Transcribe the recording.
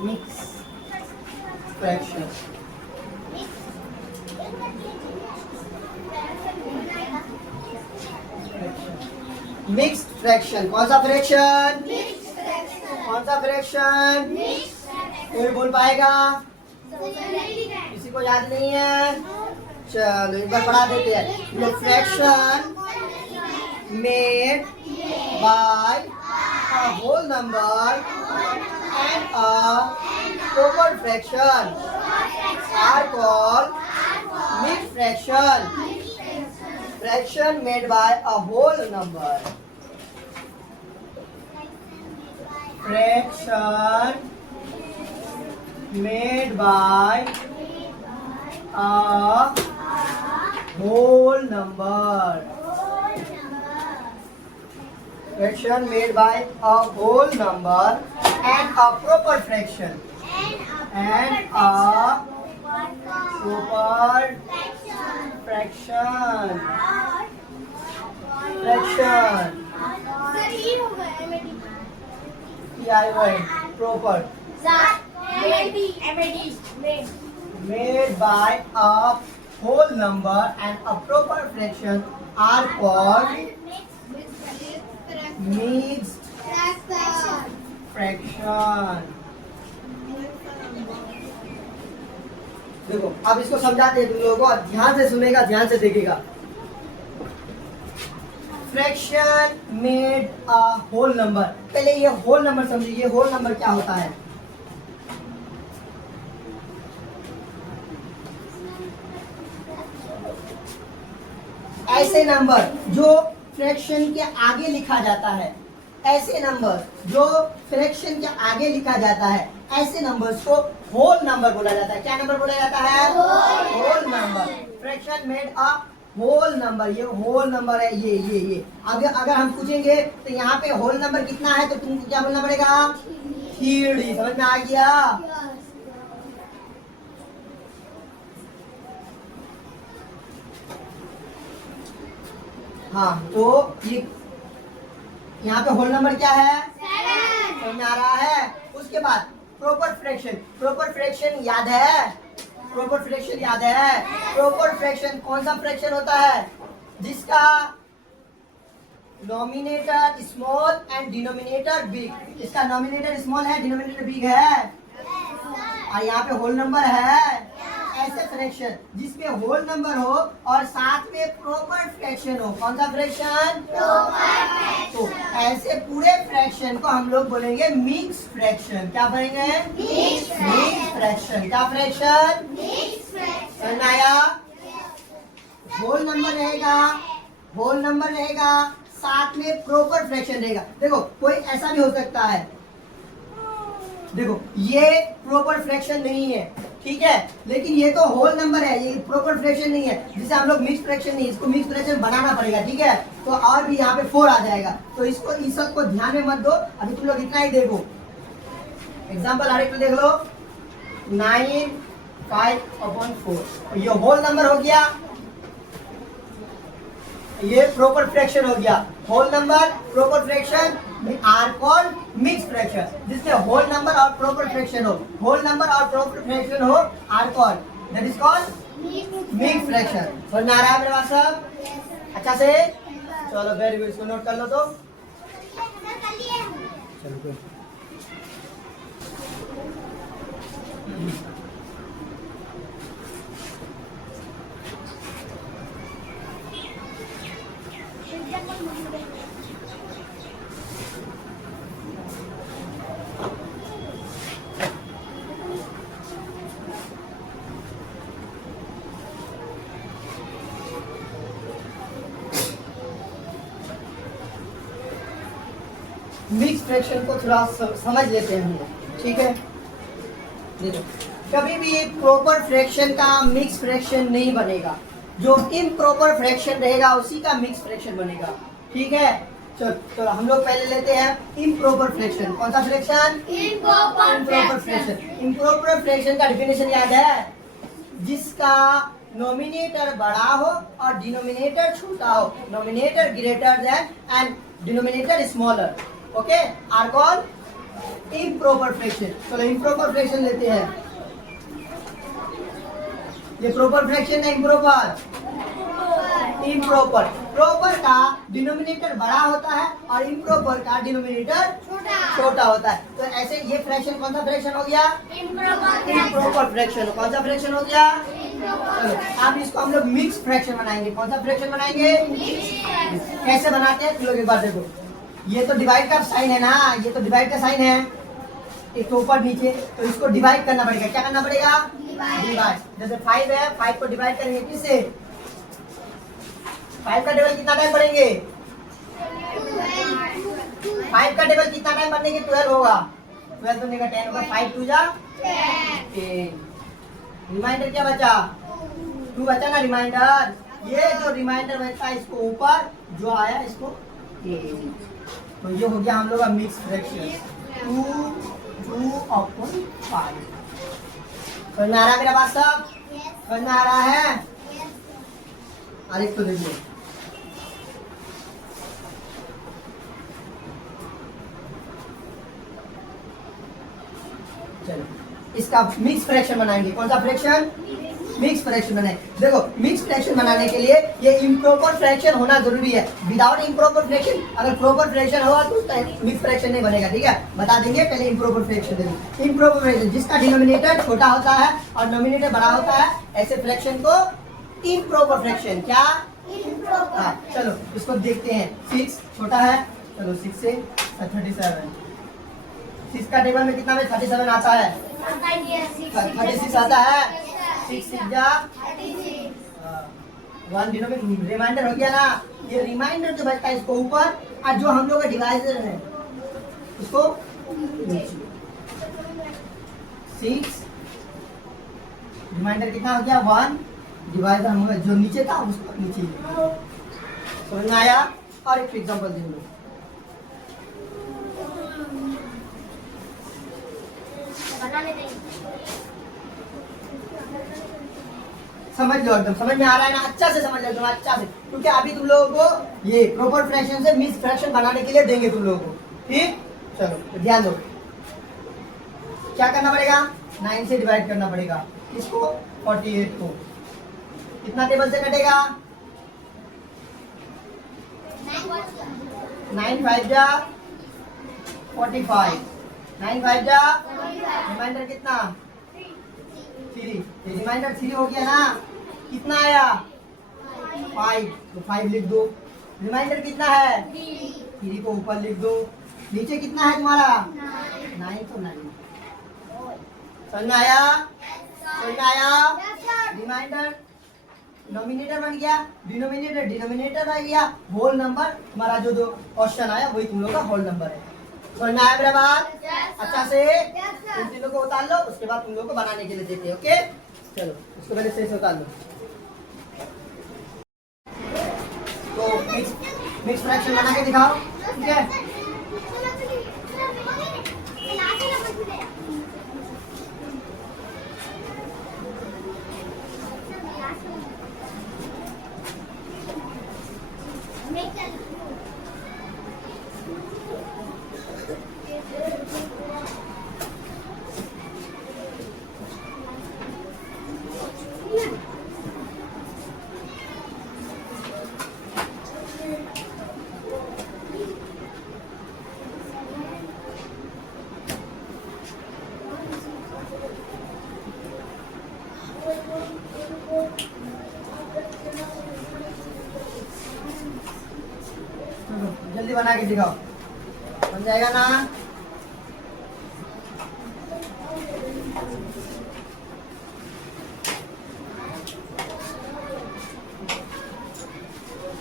Mix fraction. Mixed fraction कौन सा fraction? कौन सा फ्रैक्शन? कोई बोल पाएगा? किसी को याद नहीं है? चलो एक बार पढ़ा देते हैं। Fraction made by a whole number and a proper fraction are called mixed fraction. Fraction made by a whole number. Fraction made by a whole number. Fraction made by a whole number and a proper fraction. And a proper fraction. Fraction. PIY. Proper. Made by a whole number and a proper fraction are called mixed fraction. देखो अब इसको समझाते हैं तुम लोगों को, ध्यान से सुनेगा, ध्यान से देखेगा। Fraction made a whole number. पहले ये होल नंबर समझिए, ये होल नंबर क्या होता है? ऐसे नंबर जो फ्रैक्शन के आगे लिखा जाता है, ऐसे नंबर जो फ्रैक्शन के आगे लिखा जाता है, ऐसे नंबर्स को होल नंबर बोला जाता है। क्या नंबर बोला जाता है? Whole number. Fraction made a whole number. ये होल नंबर है, ये अगर हम पूछेंगे तो यहाँ पे होल नंबर कितना है तो तुमको क्या बोलना पड़ेगा? 3D। समझ में आ गया? हाँ, तो ये यहाँ पे होल नंबर क्या है? 7। समझ में आ रहा है? उसके बाद प्रॉपर फ्रैक्शन। प्रॉपर फ्रैक्शन याद है? प्रॉपर फ्रैक्शन याद है? प्रॉपर फ्रैक्शन कौन सा फ्रैक्शन होता है? जिसका nominator small and denominator big. इसका नॉमिनेटर स्मॉल है, डिनोमिनेटर बिग है, और यहाँ पे होल नंबर है। ऐसे फ्रैक्शन जिसमें होल नंबर हो और साथ में प्रॉपर फ्रैक्शन हो। कौन सा फ्रैक्शन? तो ऐसे पूरे फ्रैक्शन को हम लोग बोलेंगे मिक्स फ्रैक्शन। क्या बोलेंगे? Mix fraction. क्या फ्रैक्शन? समझ में आया? होल नंबर रहेगा, होल नंबर रहेगा, साथ में प्रॉपर फ्रैक्शन रहेगा। देखो कोई ऐसा भी हो सकता है, देखो ये प्रॉपर फ्रैक्शन नहीं है, ठीक है, लेकिन ये तो होल नंबर है, ये प्रॉपर फ्रैक्शन नहीं है, जिसे हम लोग मिक्स फ्रैक्शन नहीं, इसको मिक्स फ्रैक्शन बनाना पड़ेगा, ठीक है। तो और भी यहाँ पे 4 आ जाएगा, तो इसको इस सब को ध्यान में मत दो, अभी तुम लोग इतना ही देखो। एग्जाम्पल आरेख देख लो, 9 5/4। ये होल नंबर हो गया, ये प्रॉपर फ्रैक्शन हो गया। Whole number, proper fraction are called mix fraction. जिसमें होल नंबर और प्रॉपर फ्रैक्शन हो, होल नंबर और प्रॉपर फ्रैक्शन हो, are called, that is called mix fraction. समझ में आ रहा है मेरे पास सब? अच्छा से चलो, वेरी गुड, इसको नोट कर लो। तो चलो मिक्स फ्रैक्शन को थोड़ा समझ लेते हैं हम लोग, ठीक है। देखो कभी भी प्रॉपर फ्रैक्शन का मिक्स फ्रैक्शन नहीं बनेगा, जो इम्प्रॉपर फ्रैक्शन रहेगा उसी का मिक्स फ्रैक्शन बनेगा, ठीक है। चलो हम लोग पहले लेते हैं इम्प्रॉपर फ्रैक्शन। कौन सा fraction? Improper fraction. Improper fraction का डिफिनेशन याद है? जिसका नॉमिनेटर बड़ा हो और डिनोमिनेटर छोटा हो, nominator greater than and denominator smaller. Okay, are called improper fraction. चलो इम्प्रॉपर फ्रैक्शन लेते हैं। ये प्रॉपर फ्रैक्शन है इम्प्रॉपर, इम्प्रॉपर। प्रॉपर का डिनोमिनेटर बड़ा होता है और इम्प्रॉपर का डिनोमिनेटर छोटा होता है। तो ऐसे ये फ्रैक्शन कौन सा फ्रैक्शन हो गया? Improper fraction. कौन सा फ्रैक्शन हो गया? चलो अब इसको हम लोग मिक्स फ्रैक्शन बनाएंगे। कौन सा फ्रैक्शन बनाएंगे? कैसे बनाते हैं तुम लोग एक बार देखो। ये तो डिवाइड का साइन है ना, ये तो डिवाइड का साइन है, एक तो ऊपर नीचे, तो इसको डिवाइड करना पड़ेगा। क्या करना पड़ेगा? डिवाइड। जैसे 5 है, 5 को डिवाइड करेंगे किससे? 5 का टेबल कितना टाइम पढ़ेंगे? 5 का टेबल कितना टाइम पढ़ने के? 12 होगा। 12 बनने का 10 होगा। 5 2 जा 10। रिमाइंडर क्या बचा? 2 बचा ना रिमाइंडर। ये जो रिमाइंडर बचता है इसको ऊपर, जो आया इसको तो ये हो गया हम लोग का मिक्स फ्रैक्शन। 2/5। समझ में आ रहा है मेरा बात सब? समझ में आ रहा है? और एक तो देखिए, चलो इसका मिक्स फ्रैक्शन बनाएंगे। कौन सा फ्रैक्शन? मिक्स फ्रैक्शन बनाए। देखो मिक्स फ्रैक्शन बनाने के लिए ये इम्प्रॉपर फ्रैक्शन होना जरूरी है। विदाउट इम्प्रॉपर फ्रैक्शन, अगर प्रॉपर फ्रैक्शन होगा तो मिक्स फ्रैक्शन नहीं बनेगा। ठीक है, बता देंगे, पहले इम्प्रॉपर फ्रैक्शन देंगे। इम्प्रॉपर फ्रैक्शन जिसका डिनोमिनेटर छोटा होता है और नोमिनेटर बड़ा होता है, ऐसे फ्रैक्शन को इम्प्रॉपर फ्रैक्शन। क्या? हाँ, चलो इसको देखते हैं। 6 छोटा है, चलो 6 से 37। 6 का टेबल में कितना में 37 आता है? 36 आता है। 6 6 जा 1 डिनोमिनेटर रिमाइंडर हो गया ना। ये रिमाइंडर जो बचता है इसको ऊपर, और जो हम लोग का डिवाइजर है उसको नीचे। 6 रिमाइंडर कितना हो गया? 1 डिवाइजर हम लोग जो नीचे था उसको नीचे। समझ में आया? और एक एग्जांपल दे दो। समझ लो, एकदम समझ में आ रहा है ना? अच्छा से समझ लो तुम, अच्छा से, क्योंकि अभी तुम लोगों को ये प्रॉपर फ्रैक्शन से मिक्स फ्रैक्शन बनाने के लिए देंगे तुम लोगों को। ठीक, चलो तो ध्यान दो। क्या करना पड़ेगा? 9 से डिवाइड करना पड़ेगा इसको। 48 को कितना टेबल से कटेगा? 9 5 जा 45। 9 5 जा रिमाइंडर कितना? 3। रिमाइंडर 3 हो गया ना। कितना आया? 5, तो 5 लिख दो। रिमाइंडर कितना है? 3 को ऊपर लिख दो। नीचे कितना है तुम्हारा? 9 तो 9। समझ में आया? समझ में आया? रिमाइंडर नॉमिनेटर बन गया, डिनोमिनेटर डिनोमिनेटर रह गया, होल नंबर तुम्हारा जो दो क्वेश्चन आया वही तुम लोग का होल नंबर है। समझ में आया मेरा बात? अच्छा से इन तीनों को उतार लो, उसके बाद तुम लोग को बनाने के लिए देते हैं। ओके, चलो उसको पहले सही से उतार लो। तो मिक्स फ्रैक्शन बना के दिखाओ। ठीक है, जल्दी बना के दिखाओ, बन जाएगा ना?